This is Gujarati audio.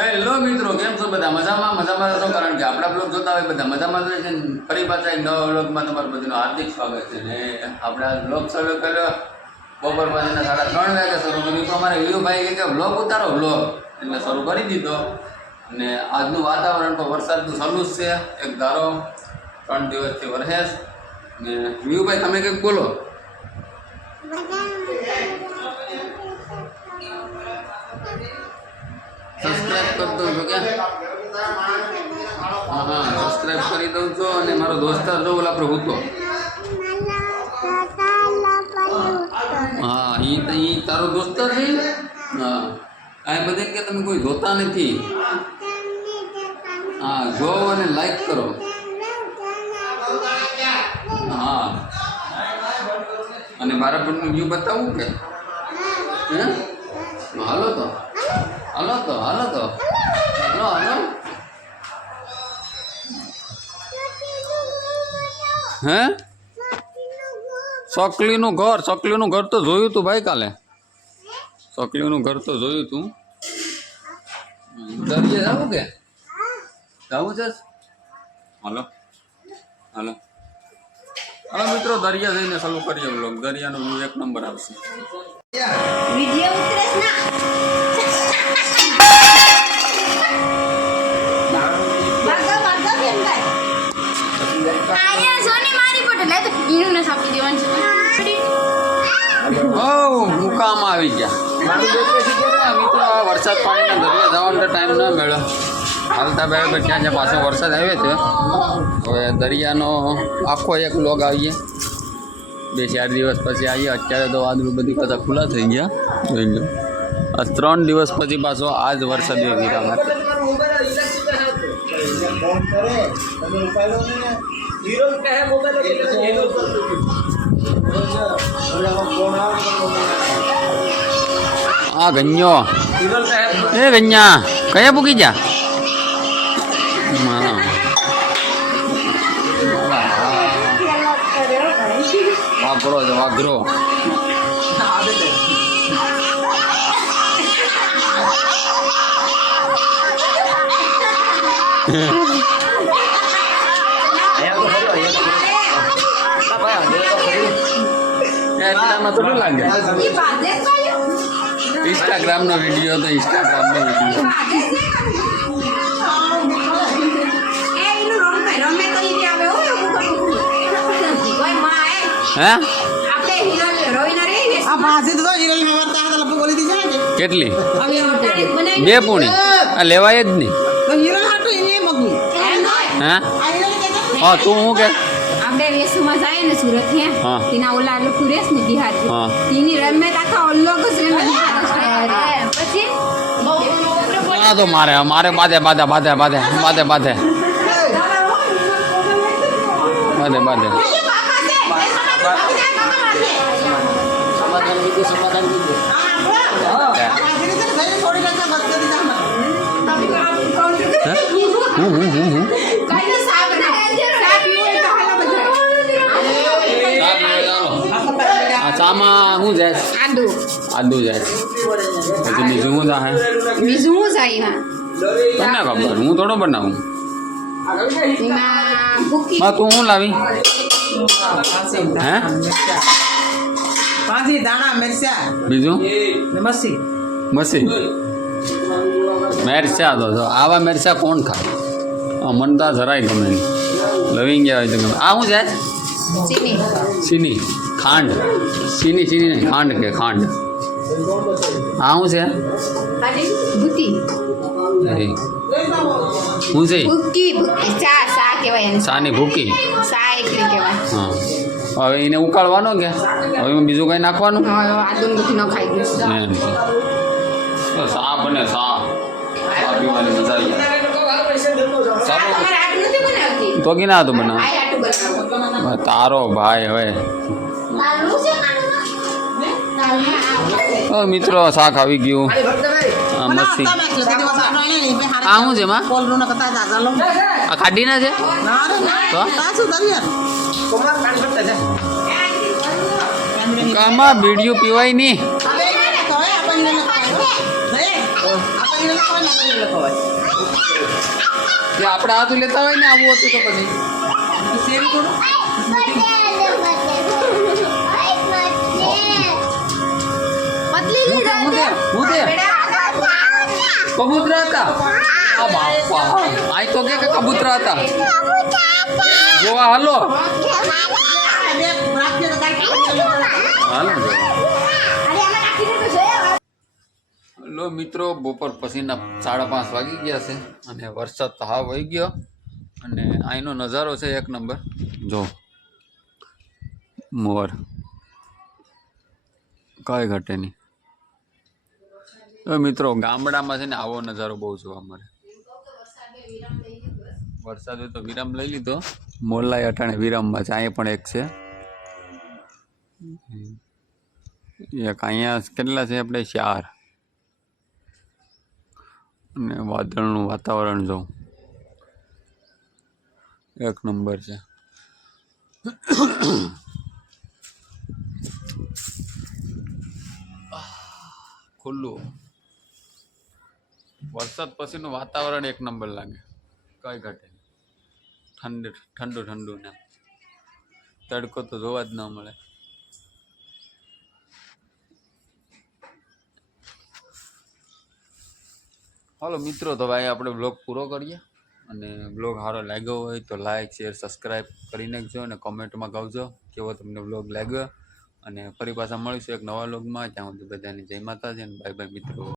હેલો મિત્રો, કેમ છો બધા? મજામાં છો? કારણ કે આપણા બ્લોગ જોતા હોય બધા મજામાં જ છે. ફરી પાછા એક નવા બ્લોગમાં તમારું બધાનું હાર્દિક સ્વાગત છે. ને આપણે આ બ્લોગ શરૂ કર્યો બપોર પછીના 3:30 વાગે શરૂ કર્યું તો અમારે વિયુભાઈ કે બ્લોગ ઉતારો બ્લોગ એટલે શરૂ કરી દીધો. અને આજનું વાતાવરણ તો વરસાદનું ચાલુ જ છે, એક ધારો 3 દિવસથી વરસે. ને વિયુભાઈ તમે કંઈક બોલો. સબસ્ક્રાઇબ કરતો છો કે? હા, સબસ્ક્રાઇબ કરી દઉં છો. અને મારો દોસ્તાર જો ઓલા આપણો હતો, હા, ઈ તારો દોસ્તાર છે. હા, આ બધે કે તમે કોઈ જોતા નથી. હા, જો અને લાઈક કરો. હા, અને મારા પરનું વ્યૂ બતાવું કે? હે, હાલો તો હાલો તો હાલો તો હાલો હાલો. હે, ચકલીનું ઘર તો જોયું તું ભાઈ કાલે. ચકલીનું ઘર તો જોયું તું. દરિયે જવું કે જવું છે? હાલો હાલો હાલો મિત્રો, દરિયા જઈને ચાલુ કરીએ બ્લોગ. દરિયાનો વ્યૂ એક નંબર આવશે. વિડિયો ઉતરેસ ના બાગા બેન ભાઈ આયા સોની મારી ફોટો લે તો ઈનું ને સાપી દેવાનું છે. ઓ મુકામ આવી ગયા મિત્રો. આ વરસાદ પાણીના દરિયા જવાનો ટાઈમ ન મળ્યો. હાલતા બરાબર ત્યાં જ્યાં પાછો વરસાદ આવ્યો છે. હવે દરિયાનો આખો એક લોગ આવીએ 2-4 દિવસ પછી આવીએ. અત્યારે તો વાદળું બધી પાછા ખુલ્લા થઈ ગયા. જોઈ લો, આ 3 દિવસ પછી પાછો આ જ વરસાદ વિરામ. આ ગન્યો એ ગન્યા કયા પૂકી જા? વાઘરો છે, વાઘરો. એટલામાં તો લાગે. ઇન્સ્ટાગ્રામનો વિડીયો તો ઇન્સ્ટાગ્રામનો વિડીયો. હે, કેટલી? 2 પૂણી આ લેવાય જ નહીં. હા, તું શું કે? આપણે વેસુમાં જાય ને સુરત હે તેના ઓલા લોકો રેસ ને બિહાર તેની રમે આખા અલગ જ પછી આ તો મારે બાધે સમાધાન ચામાં શું જાય? આદુ જાય. પછી બીજું શું થાય? બીજું જાય તમને ખબર, હું થોડો બનાવું. એમાં તું શું લાવી? હે, 5 દાણા મરચા, બીજું મસી મરચા. તો આવા મરચા કોણ ખાય? મને તો જરાય ગમે નહીં. લવિંગ ગયા હોય તો ગમે. આ શું જાય? ચીની, ખાંડ. ચીની નહીં, ખાંડ કે ખાંડ. આ શું છે? ભૂકી. શું છે? ભૂકી ચા કહેવાય. ચાની ભૂકી. ચા એટલે કહેવાય. હા, હવે એને ઉકાળવાનો કે હવે એમાં બીજું કંઈ નાખવાનું? આદુ ભૂકી ન ખાઈ ગયું. એમ છે. તો ચા બને, ચા પીવાની મજા આવી જાય. તો કે ના હતું બનાવ તારો ભાઈ. હવે મિત્રો શાક આવી ગયું. મસ્તી. આ શું છે એમાં? આ ખાડીના છે તો આમાં બીડીયું પીવાય નહીં. આપણે લખવાય. જે આપણે હાથું લેતા હોય ને આવું હતું તો પછી સેવ કરો. પતલી લીધા હું દે કબૂતરા હતા આ બાપા આ તો કે કબૂતરા હતા જોવા હાલો બે રાખીએ તો કાંઈ હાલો લો મિત્રો બપોર પછીના 5:30 વાગી ગયા છે અને વરસાદ તો હા વહી ગયો અને અહીંનો નજારો છે એક નંબર જો મોર કઈ ઘટે નહીં મિત્રો ગામડામાં છે ને આવો નજારો બહુ જોવા મળે વરસાદ હોય તો વિરામ લઈ લીધો મોરલાય અટાણે વિરામમાં છે અહીંયા પણ એક છે એક અહીંયા કેટલા છે આપણે 4 અને વાદળનું વાતાવરણ જો એક નંબર છે ખુલ્લું વરસાદ પછીનું વાતાવરણ એક નંબર લાગે કઈ ઘટે ઠંડુ ઠંડુ ઠંડુ ને તડકો તો જોવા જ ન મળે હાલો મિત્રો તો ભાઈ આપણે બ્લોગ પૂરો કરીએ અને બ્લોગ સારો લાગ્યો હોય તો લાઈક શેર સબસ્ક્રાઈબ કરી નાખજો અને કોમેન્ટમાં કહજો કેવો તમને બ્લોગ લાગ્યો અને ફરી પાછા મળીશું એક નવા બ્લોગમાં ત્યાં સુધી બધાની જય માતાજી અને બાય બાય મિત્રો